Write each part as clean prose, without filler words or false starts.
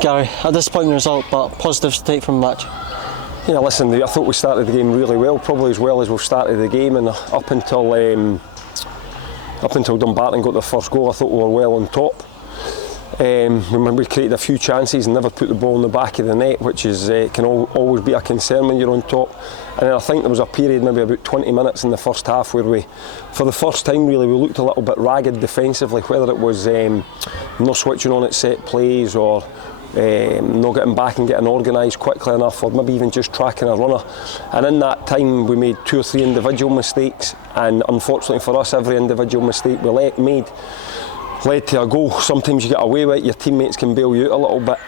Gary, a disappointing result, but positives to take from the match. Yeah, listen, I thought we started the game really well, probably as well as we've started the game, and up until Dumbarton got their first goal, I thought we were well on top. We created a few chances and never put the ball in the back of the net, which can always be a concern when you're on top. And then I think there was a period, maybe about 20 minutes in the first half, where we, for the first time really, we looked a little bit ragged defensively, whether it was not switching on at set plays or not getting back and getting organised quickly enough, or maybe even just tracking a runner. And in that time we made 2 or 3 individual mistakes, and unfortunately for us, every individual mistake we made led to a goal. Sometimes you get away with it, your teammates can bail you out a little bit,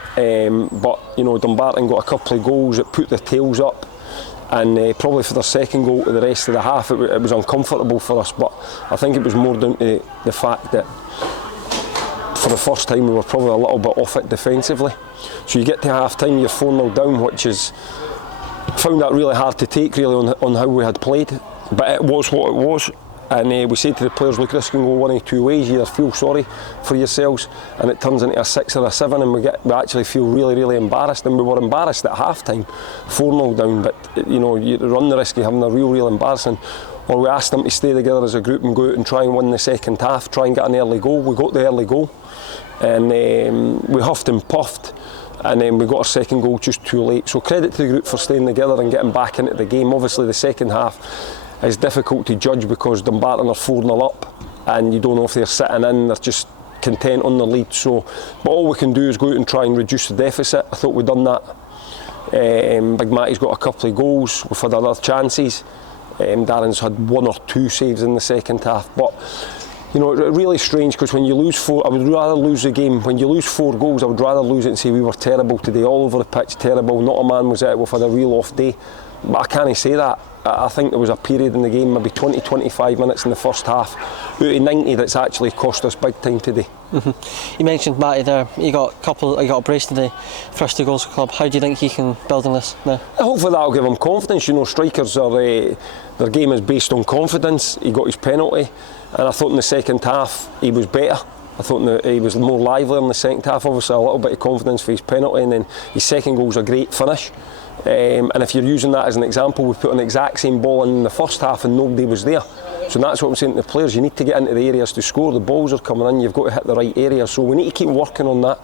but you know, Dumbarton got a couple of goals that put their tails up, and probably for their second goal to the rest of the half it was uncomfortable for us. But I think it was more down to the fact that for the first time we were probably a little bit off it defensively. So you get to half time, you're 4-0 down, which is, found that really hard to take really on how we had played, but it was what it was. And we said to the players, look, this can go one of 2 ways. You either feel sorry for yourselves and it turns into a 6 or a 7, and we actually feel really, really embarrassed. And we were embarrassed at half time, 4-0 down, but you know, you run the risk of having a real embarrassing. Or we asked them to stay together as a group and go out and try and win the second half, try and get an early goal. We got the early goal, and we huffed and puffed, and then we got our second goal just too late. So credit to the group for staying together and getting back into the game. Obviously the second half is difficult to judge because Dumbarton are 4-0 up, and you don't know if they're sitting in, they're just content on the lead. So, but all we can do is go out and try and reduce the deficit. I thought we'd done that. Big Matty's got a couple of goals, we've had other chances. Darren's had 1 or 2 saves in the second half, but you know, it's really strange because when you lose 4, I would rather lose the game. When you lose 4 goals, I would rather lose it and say we were terrible today, all over the pitch, terrible, not a man was it, we've had a real off day. But I can't say that. I think there was a period in the game, maybe 20-25 minutes in the first half, out of 90, that's actually cost us big time today. You mentioned Matty there, he got a brace today, first 2 goals for the club. How do you think he can build on this now? Hopefully that'll give him confidence. You know, strikers are, their game is based on confidence. He got his penalty, and I thought in the second half he was better. I thought he was more lively in the second half, obviously a little bit of confidence for his penalty, and then his second goal's a great finish. And if you're using that as an example, we put an exact same ball in the first half and nobody was there. So that's what I'm saying to the players, you need to get into the areas to score. The balls are coming in, you've got to hit the right area, so we need to keep working on that.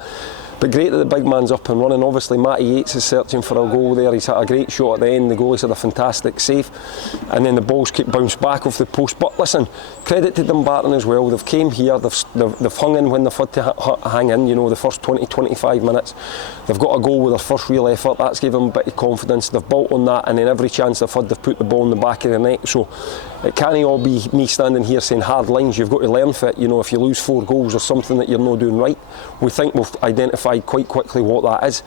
But great that the big man's up and running. Obviously Matty Yates is searching for a goal there. He's had a great shot at the end, the goalie's had a fantastic save, and then the balls keep bounced back off the post. But listen, credit to Dumbarton as well. They've came here, they've hung in when they've had to hang in, you know, the first 20-25 minutes. They've got a goal with their first real effort, that's given them a bit of confidence. They've built on that, and then every chance they've had, they've put the ball in the back of the net. So it can't all be me standing here saying hard lines. You've got to learn from it. You know, if you lose 4 goals or something that you're not doing right, we think we've identified quite quickly what that is.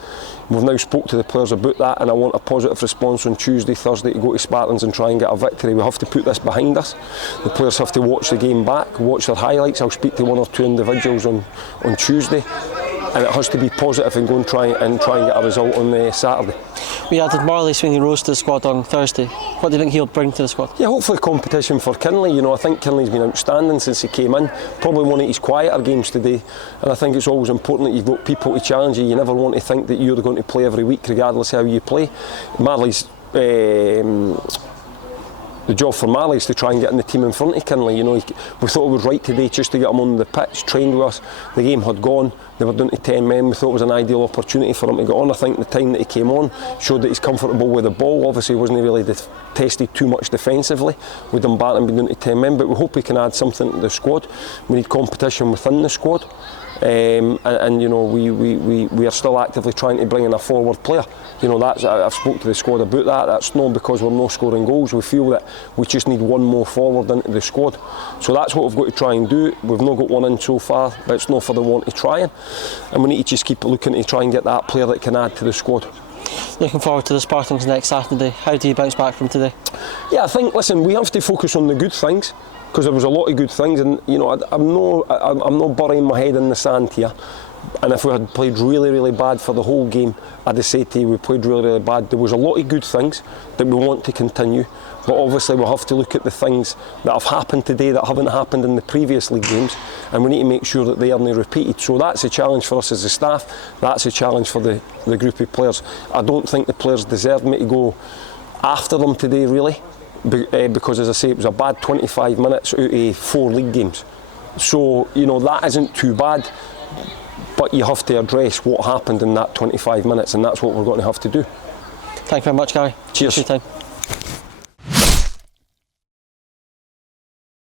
We've now spoke to the players about that, and I want a positive response on Tuesday, Thursday to go to Spartans and try and get a victory. We have to put this behind us. The players have to watch the game back, watch their highlights. I'll speak to 1 or 2 individuals on Tuesday, and it has to be positive and go and try and get a result on Saturday. We added Marley Sweeney Rose to the squad on Thursday. What do you think he'll bring to the squad? Yeah, hopefully competition for Kinley. You know, I think Kinley's been outstanding since he came in. Probably one of his quieter games today, and I think it's always important that you've got people to challenge you. You never want to think that you're going to play every week regardless of how you play. Marley's the job for Marley is to try and get in the team in front of Kinley. You know, we thought it was right today just to get him on the pitch, trained with us. The game had gone, they were down to 10 men. We thought it was an ideal opportunity for him to get on. I think the time that he came on showed that he's comfortable with the ball. Obviously, he wasn't really tested too much defensively with Dumbarton being down to 10 men, but we hope we can add something to the squad. We need competition within the squad. And you know, we are still actively trying to bring in a forward player. You know, I've spoke to the squad about that. That's not because we're not scoring goals. We feel that we just need 1 more forward into the squad. So that's what we've got to try and do. We've not got 1 in so far, but it's not for the want of trying. And we need to just keep looking to try and get that player that can add to the squad. Looking forward to the Spartans next Saturday. How do you bounce back from today? Yeah, I think, listen, we have to focus on the good things, because there was a lot of good things, and you know, I'm not burying my head in the sand here. And if we had played really bad for the whole game, I'd have said to you we played really bad. There was a lot of good things that we want to continue. But obviously we'll have to look at the things that have happened today that haven't happened in the previous league games, and we need to make sure that they aren't repeated. So that's a challenge for us as a staff, that's a challenge for the group of players. I don't think the players deserve me to go after them today, really, because as I say, it was a bad 25 minutes out of 4 league games. So, you know, that isn't too bad, but you have to address what happened in that 25 minutes, and that's what we're going to have to do. Thank you very much, Gary. Cheers. Thanks for your time.